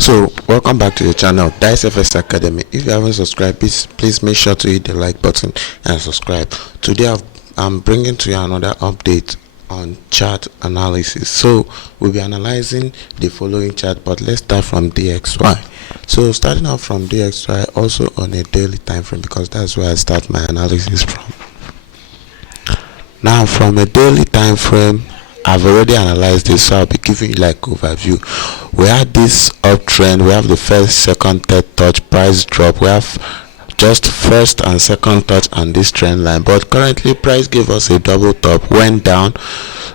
So welcome back to the channel DiceFS Academy. If you haven't subscribed, please make sure to hit the like button and subscribe. Today I'm bringing to you another update on chart analysis. So we'll be analyzing the following chart, but let's start from DXY. So starting off from DXY, also on a daily time frame, because that's where I start my analysis from. Now from a daily time frame, I've already analyzed this, so I'll be giving you like overview. We had this uptrend, we have the first, second, third touch, price drop, we have just first and second touch on this trend line, but currently price gave us a double top, went down,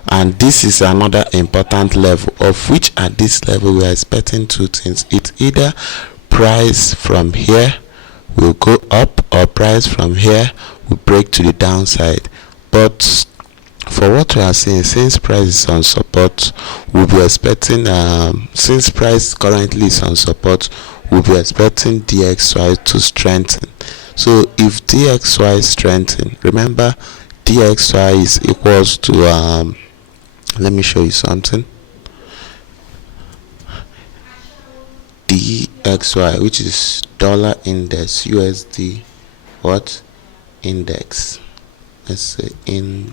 and this is another important level, of which at this level we are expecting two things. It's either price from here will go up, or price from here will break to the downside. But for what we are seeing, since price is on support, we'll be expecting since price currently is on support, we'll be expecting DXY to strengthen. So if DXY strengthen, remember DXY is equals to let me show you something. DXY, which is dollar index, USD what index, let's say index.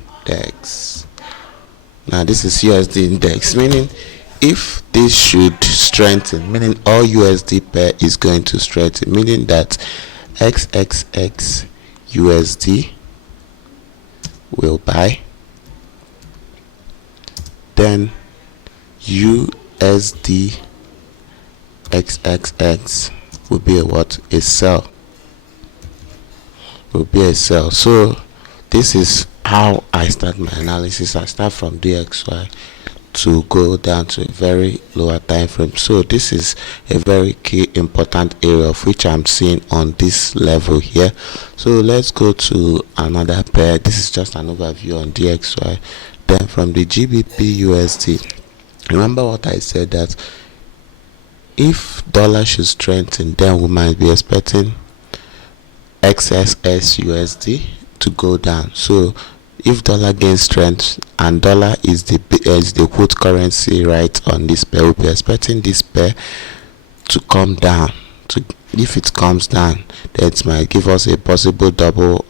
Now this is USD index, meaning if this should strengthen, meaning all USD pair is going to strengthen, meaning that XXX USD will buy, then USD XXX will be a what? A sell. Will be a sell. So this is how I start my analysis. I start from DXY to go down to a very lower time frame. So this is a very key important area of which I'm seeing on this level here. So let's go to another pair. This is just an overview on DXY. Then from the GBPUSD, remember what I said, that if dollar should strengthen, then we might be expecting XXS USD to go down. So if dollar gains strength, and dollar is the quote currency right on this pair, we'll be expecting this pair to come down. If it comes down, that might give us a possible double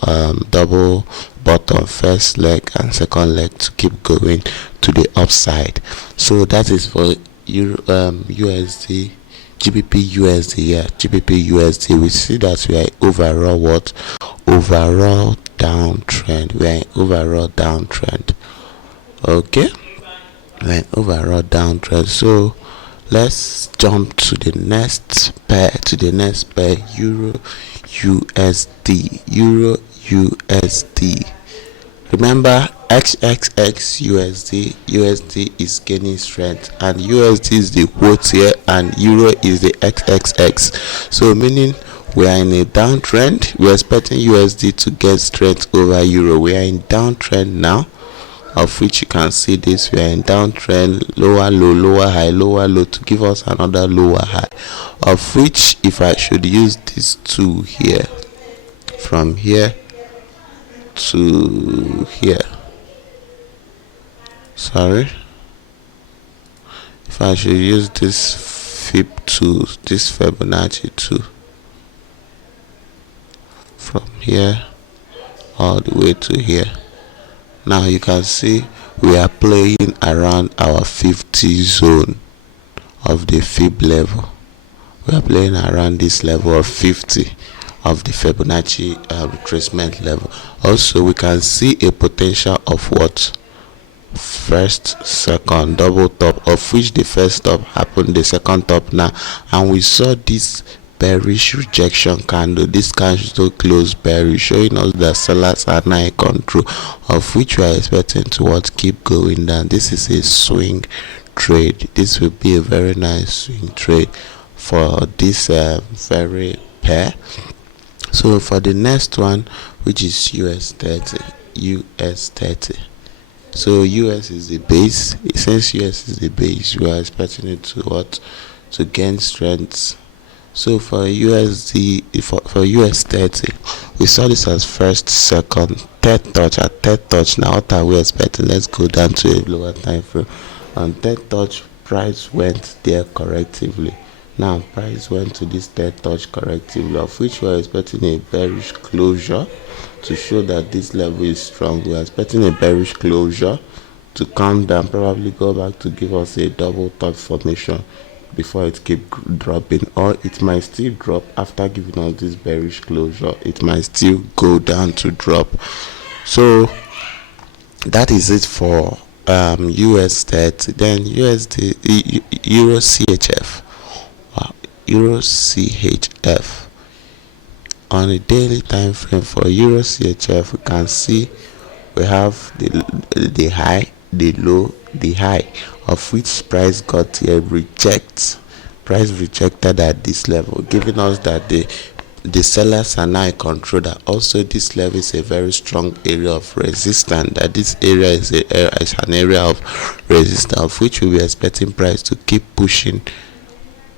bottom, first leg and second leg, to keep going to the upside. So that is for USD, GBPUSD. Yeah, GBPUSD. We see that we are overall what? Overall downtrend. We are in overall downtrend. Okay, we're in overall downtrend. So let's jump to the next pair. Euro USD. Remember, XXX USD is gaining strength, and USD is the quote here, and Euro is the XXX. So meaning we are in a downtrend. We are expecting USD to get strength over Euro. We are in downtrend now, of which you can see this. We are in downtrend, lower low, lower high, lower low, to give us another lower high, of which if I should use this two here, from here to here, sorry, if I should use this this Fibonacci 2, from here all the way to here, now you can see we are playing around our 50 zone of the Fib level. We are playing around this level of 50 of the Fibonacci retracement level. Also we can see a potential of what? First, second, double top, of which the first top happened, the second top now, and we saw this bearish rejection candle. This candle close bearish, showing us that sellers are now in control, of which we are expecting to what? Keep going down. This is a swing trade. This will be a very nice swing trade for this very pair. So for the next one, which is US30. So US is the base. Since US is the base, we are expecting it to what? To gain strength. So for USD, for US30, we saw this as first, second, third touch. At third touch, now what are we expecting? Let's go down to a lower time frame. On third touch, price went there correctively. Now price went to this third touch corrective of which we are expecting a bearish closure to show that this level is strong. We are expecting a bearish closure to come down, probably go back to give us a double top formation before it keep dropping, or it might still drop after giving us this bearish closure. It might still go down to drop. So that is it for US30. Then USD Euro CHF. Wow, Euro CHF. On a daily time frame for Euro CHF, we can see we have the high, the low, the high, of which price got here price rejected at this level, giving us that the sellers are now in control, that also this level is a very strong area of resistance, that this area is an area of resistance of which we were expecting price to keep pushing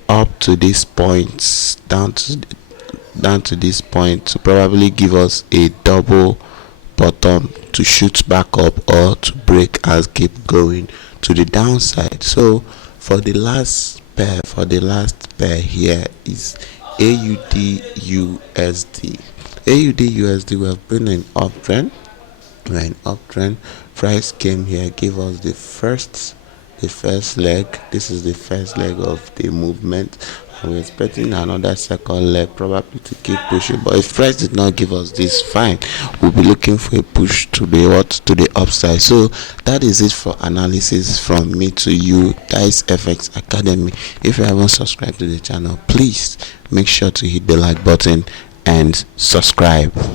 up to this point, down to this point, to probably give us a double bottom to shoot back up or to break and keep going to the downside. So for the last pair here is AUD USD. AUD USD, we have been in uptrend. We're in uptrend. Price came here, gave us the first leg. This is the first leg of the movement, and we're expecting another second leg probably to keep pushing. But if price did not give us this, fine, we'll be looking for a push to the upside. So that is it for analysis from me to you. That is FX Academy. If you haven't subscribed to the channel, please make sure to hit the like button and subscribe.